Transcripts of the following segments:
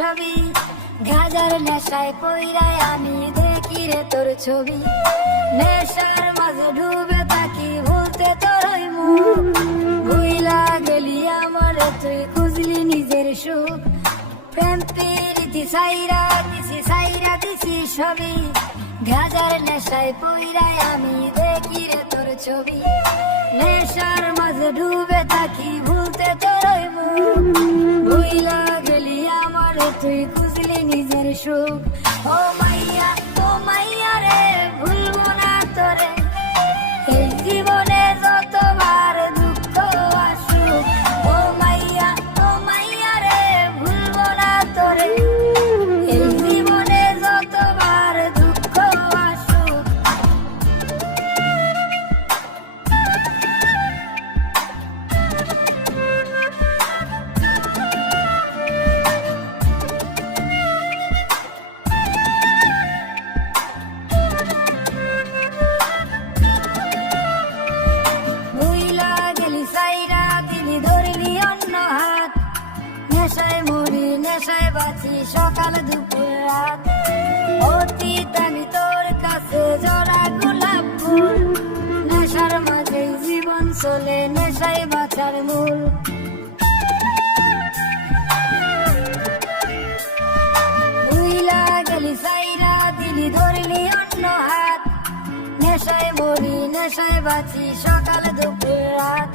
সবই গাজার নেশায় পইরায় আমি দেখি রে তোর ছবি নেশার মাঝে ডুবে থাকি ভুলতে তোরই মুখ ভুইলা গেলি আমার তুই খুঁজলি নিজের সুখ প্রেম প্রীতি সাইরা দিছি সবই গাজার নেশায় পইরায় আমি দেখি রে তোর ছবি নেশার মাঝে ডুবে থাকি ভুলতে তোরই মুখ ভুইলা গেলি আমার তুই খুঁজলি নিজের সুখ ও মাইয়া রে ভুলবো না তোরে এই জীবনে যতবার দুঃখ আসুক ও মাইয়া রে ভুলবো না তোরে এই জীবনে যতবার দুঃখ আসুক ভুইলা গেলি সাইরা দিলি ধরলি অন্য হাত নেশায় মরি নেশায় বাঁচি সকাল দুপুর রাত অতীত আমি তোর কাছে জরা গোলাপ ফুল নেশার মাঝে জীবন চলে নেশায় বাঁচার মূল ভুইলা গেলি সাইরা দিলি ধরলি অন্য হাত নেশায় মরি নেশায় বাঁচি সকাল দুপুর রাত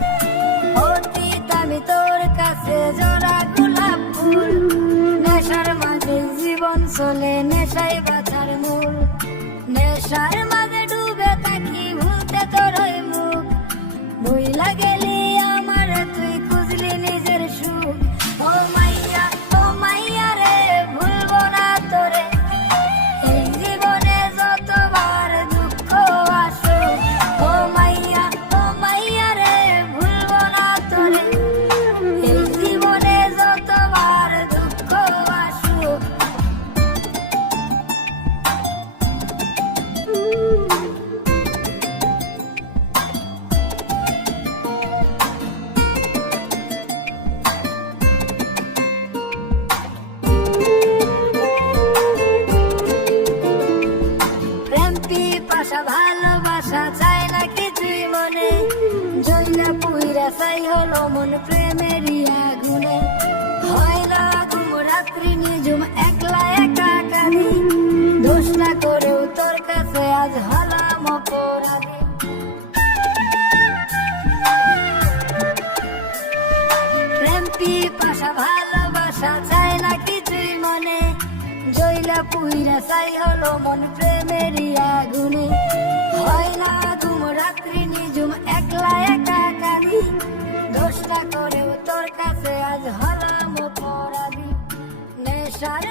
অতীত আমি তোর কাছে জরা গোলাপ ফুল নেশার মাঝে জীবন চলে নেশায় বাঁচার মূল নেশার মাঝে ডুবে থাকি ভুলতে তোরই মুখ ভুইলা গেলি আমার তুই খুঁজলি নিজের সুখ ও মাইয়া রে ভুলবো না তোরে এই জীবনে যতবার দুঃখ আসুক ও মাইয়া রে ভুলবো না তোরে এই জীবনে যতবার দুঃখ আসুক প্রেম পিপাসা ভালোবাসা চায় না কিছুই মনে জইলা পুইরা চাই হলো মন প্রেমেরই আগুনে হয় না ঘুম রাত্রি নিজুম একলা একা কাঁদি দোষ না করেও তোর কাছে আজ হলাম অপরাধী প্রেম পিপাসা ভালোবাসা চায় না কিছুই মনে জইলা পুইরা চাই হলো মন প্রেমেরই আগুনে হয় না ঘুম রাত্রি নিজুম একলা একা কাঁদি দোষ না করেও তোর কাছে আজ হলাম অপরাধী নেশার